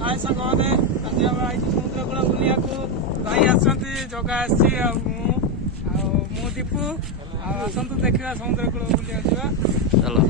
हाय संगने आज हम आई समुद्र कूल बुलिया भाई आसती जगह आसमु दीपू आसतु देखा समुद्र कूल बुलिया चलो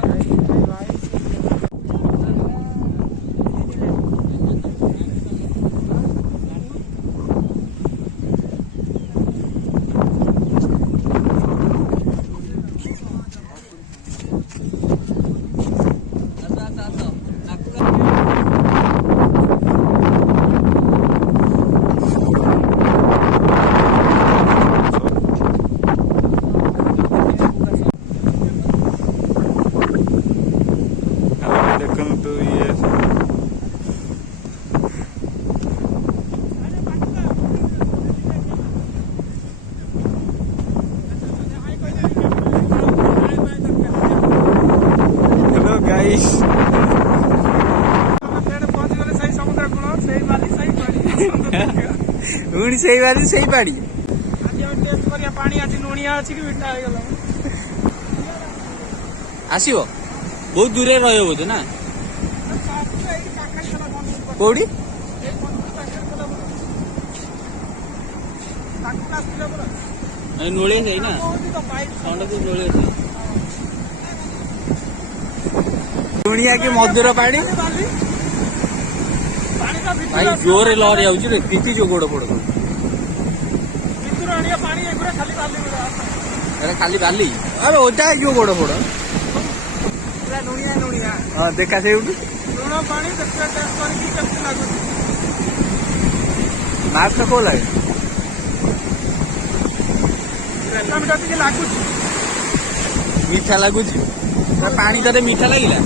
लुणी से बारी से पाड़ी पानी आज लुणिया अच्छी कि मिठा हो आसो बहुत दूर रही बोधे ना कौड़ी नोड़े से ना लुणिया की मधुर पानी भाई जोर लहरी आउची तीची जो गोड़ पड़ खाली बाली अरे ओटा जो गोड़ पड़ हाँ देखा से मार्क तो कौन लगे मीठा लगुच पानी टे मीठा लगिला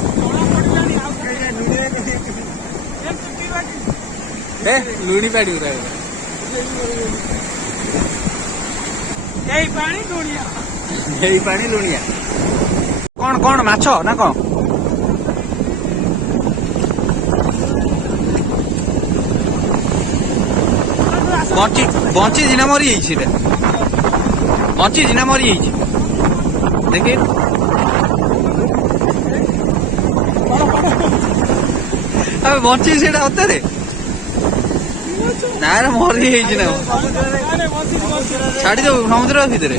लुणी पाड़ी पानी लुणिया कौन कौन माछ ना कौन बंची जिना मरी बंची जिना मरी देखे बंची से होते ना मरी ना छाड़ी दो समुद्र भितर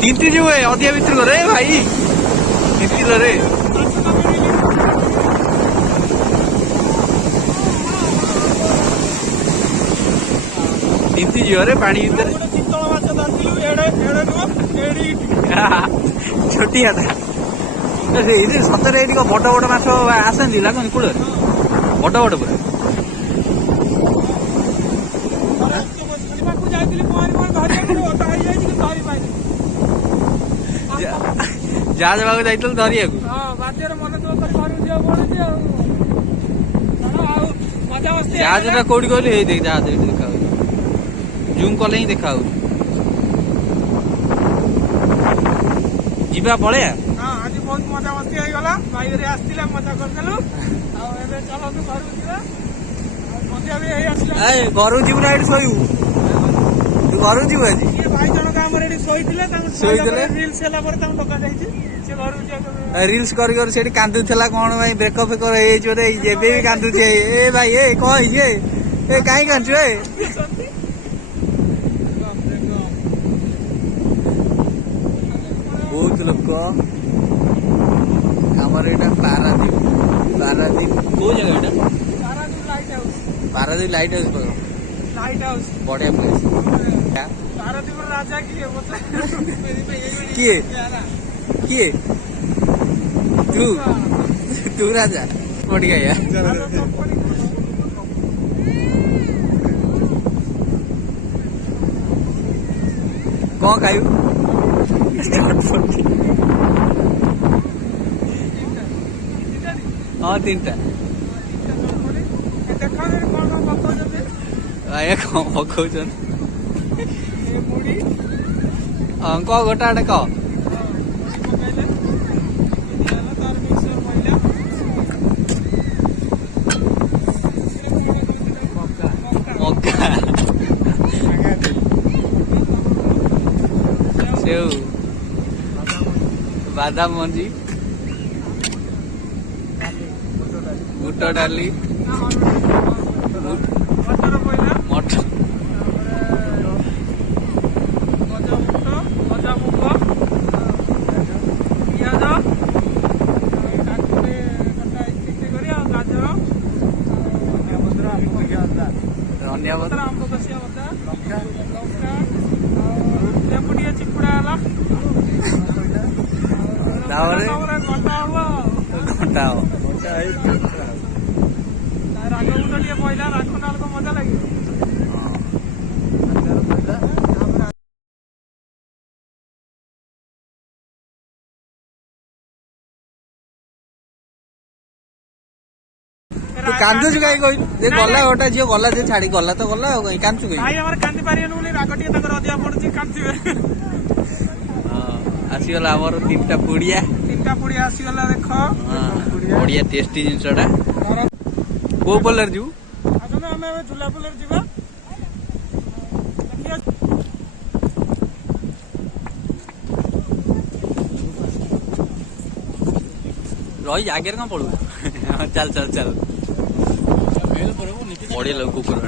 तीन जो अधिया भितर रे भाई तीन रे तीन जो रे पानी भितर छोटिया था सतरे बड़ बड़ माछ आसती लगन कूल बड़ बड़ पूरा जहाज भाग जाइल धरिया जहाज कौटी कहली देख जहाज देखा जूम कले ही देखा जीवा पलैया आज बहुत मजा मस्ती होगा भाई आसला मजा करदेलु चलतु घर घर जीव ना ये शोबू तू घर जीव आज भाई जनक आम रिल्स रिल्स कर कांदुला कौन भाई ब्रेकअप भी कांदुचे ए भाई ए कौन ये कहीं कांदु बहुत लोक आमर यहाँ पारादीप पारादीप कौ जगह पारादीप लाइट हाउस बढ़िया प्लेस पारादीप राजा किए किए तू तू राजा बढ़िया यार कौन खायु हाँ तीन टा कौन पकाउछन् क गोटा आड़े क मक्का सेव बादाम मंजी बुट ବୁଟ ଡାଲି ମଟର ପଇଲା ମଟର ଭଜା ମୁଗ ପିଆଜ କାକୁଡି କଟା ହେଇକି କରି ଆଉ ଗାଜର ଧନିଆ ପତ୍ର ଆମ୍ବ କଷିଆ ବତା ଲଙ୍କା ଆଉ ଲେମ୍ବୁ ଟିକେ ଚିପୁଡା ହେଲା ତାପରେ ଘଣ୍ଟା ହବ ଘଣ୍ଟା ହବ ରାଗ ଗୁଣ୍ଡ ଟିକେ ପଇଲା ରାଗ ଡାଲକ ମଜା ଲାଗିବ ତୁ କାନ୍ଦୁଛୁ କାହିଁ କହିଲୁ ଯେ ଗଲା ଗୋଟେ ଝିଅ ଗଲା ଯେ ଛାଡି ଗଲା ତ ଗଲା ଆଉ କାହିଁ କାନ୍ଦୁଛୁ କାହିଁ ଭାଇ ଆମର କାନ୍ଦି ପାରିବେନି ବୋଲି ରାଗ ଟିକେ ତାଙ୍କର ଅଧିକା ପଡୁଛି କାନ୍ଦିବେ ଆସିଗଲା ଆମର ତିନିଟା ପୁଡିଆ ପୁଡିଆ ଆସିଗଲା ଦେଖ ବଢିଆ ଟେଷ୍ଟି ଜିନିଷଟା କୋଉ ପୋଲରେ ଯିବୁ ଆସନ୍ତୁ ଆମେ ଏବେ ଝୁଲା ପୋଲରେ ଯିବା ରହି ଆଗରେ କଣ ପଡୁ ଚାଲ ଚାଲ ଚାଲ ବଢିଆ ଲୋକ କୁକୁର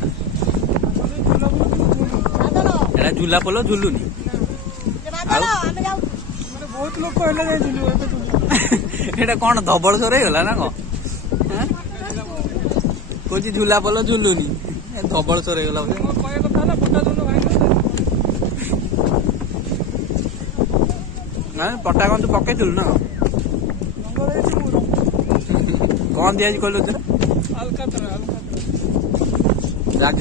ଏଟା ଝୁଲା ପୋଲ ଝୁଲୁନି ଆଉ ବହୁତ ଲୋକ ହେଲେ ଯାଇ ଝୁଲିବ ଏବେ ଏଟା କଣ ଧବଳେଶ୍ୱର ହେଇଗଲା ନା କଣ କହୁଛି ଝୁଲା ପୋଲ ଝୁଲୁନି ଧବଳେଶ୍ୱର ହେଇଗଲା କହିବା କଥା ହେଲା ପଟା ଝୁଲ ଭାଇ ପଟା କଣ ତୁ ପକେଇଥିଲୁ ନା କଣ ଦିଆଯାଇଛି କହିଲୁ ତୁ ଆଲକାତରା ରାଗ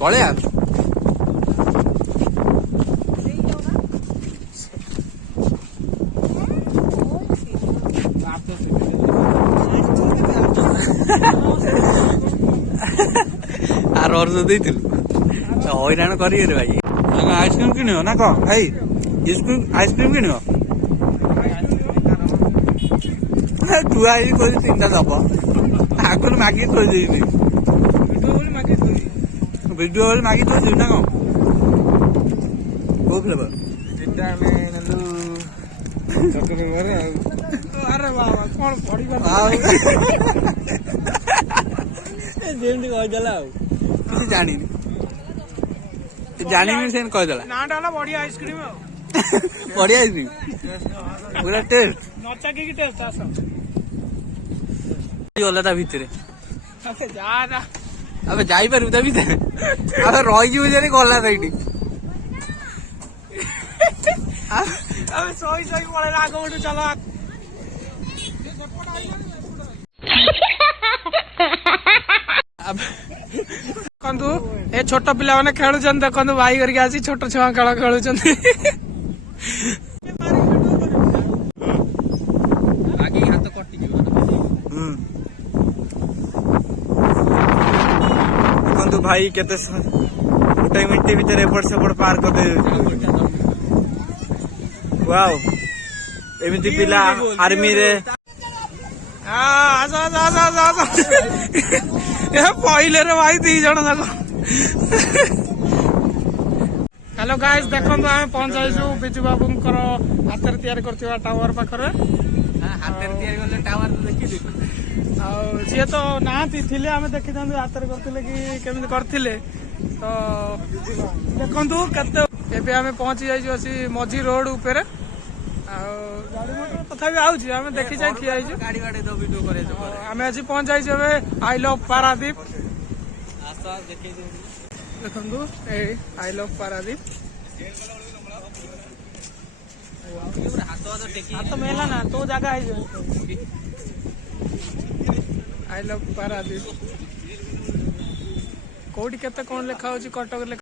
ପଳେଆ ଆର ବର୍ଷ ଦେଇଥିଲୁ ହଇରାଣ କରିବେ ଭାଇ ଆଇସ୍କ୍ରିମ କିଣିବ ନା କଣ ଭାଇ ଆଇସ୍କ୍ରିମ କିଣିବ ତୁଆ ହେଇକି କହୁଛି ତିନିଟା ଦବ ଆଗରୁ ମାଗିକି ଥୋଇଦେଇନି ଭିଡିଓ ବୋଲି ମାଗିକି ଥୋଇଦେବି ନା କଣ କୋଉ ଫ୍ଲେଭର ଆରେ ବାବା କଣ ପଢିବା ଯେମିତି କହିଦେଲା ଆଉ କିଛି ଜାଣିନି ଜାଣିନି ସେମିତି କହିଦେଲା ନାଁଟା ହେଲା ବଢିଆ ଆଇସ୍କ୍ରିମ ଆଉ ବଢିଆ ଆଇସ୍କ୍ରିମ ପୁରା ଟେଷ୍ଟ ନଚାକିକି ଟେଷ୍ଟ ଆସ ଗଲା ତା ଭିତରେ ଯା ଯା ଆମେ ଯାଇପାରିବୁ ତା ଭିତରେ ଆମେ ରହିଯିବୁ ଯଦି ଗଲା ସେଇଠି ଆମେ ଶୋଇ ଶୋଇ ପଳେଇଲା ଆଗ ଗୋଟେ ଚାଲ ଦେଖନ୍ତୁ ଏ ଛୋଟ ପିଲାମାନେ ଖେଳୁଛନ୍ତି ଦେଖନ୍ତୁ ଭାଇ କରିକି ଆସି ଛୋଟ ଛୁଆ ଖେଳ ଖେଳୁଛନ୍ତି ହାତ କଟିଯିବ ଦେଖନ୍ତୁ ଭାଇ କେତେ ଗୋଟେ ମିନିଟ ଭିତରେ ଏପଟ ସେପଟ ପାର କରିଦେଇଯାଉଛି ୱାଓ ଏମିତି ପିଲା ଆର୍ମିରେ ପହିଲେ ରେ ଭାଇ 2 ଜଣ ଯାକ ହ୍ୟାଲୋ ଗାଇସ୍ ଦେଖନ୍ତୁ ଆମେ ପହଞ୍ଚାଇଛୁ ବିଜୁ ବାବୁଙ୍କର ହାତରେ ତିଆରି କରିଥିବା ଟାୱାର ପାଖରେ ହାତରେ ତିଆରି କଲେ ଟାୱାର ଦେଖିଥିଲୁ ଆଉ ସିଏ ତ ନାହାନ୍ତି ଥିଲେ ଆମେ ଦେଖିଥାନ୍ତୁ ହାତରେ କରିଥିଲେ କି କେମିତି କରିଥିଲେ ତ ଦେଖନ୍ତୁ କେତେ ଏବେ ଆମେ ପହଞ୍ଚି ଯାଇଛୁ ଆସି ମଝି ରୋଡ ଉପରେ ଆଉ ଗାଡି ମଟର ତଥାପି ଆଉଛି ଆମେ ଦେଖି ଯାଇ ଠିଆ ହେଇଛୁ ଗାଡି ଗାଡି ତ ଭିଡିଓ କରେଇଛ ଆମେ ଆଜି ପହଞ୍ଚି ଯାଇଛୁ ଏବେ ଆଇ ଲଭ ପାରାଦୀପ ଆସ ଦେଖେଇ ଦେଖନ୍ତୁ ଏଇ ଆଇ ଲଭ ପାରାଦୀପ ହାତ ମେଲା ନା ତୋ ଜାଗା ହେଇଯିବ ଆଇ ଲଭ ପାରାଦୀପ କୋଉଠି କେତେ କଣ ଲେଖା ହଉଛି କଟକ ଲେଖା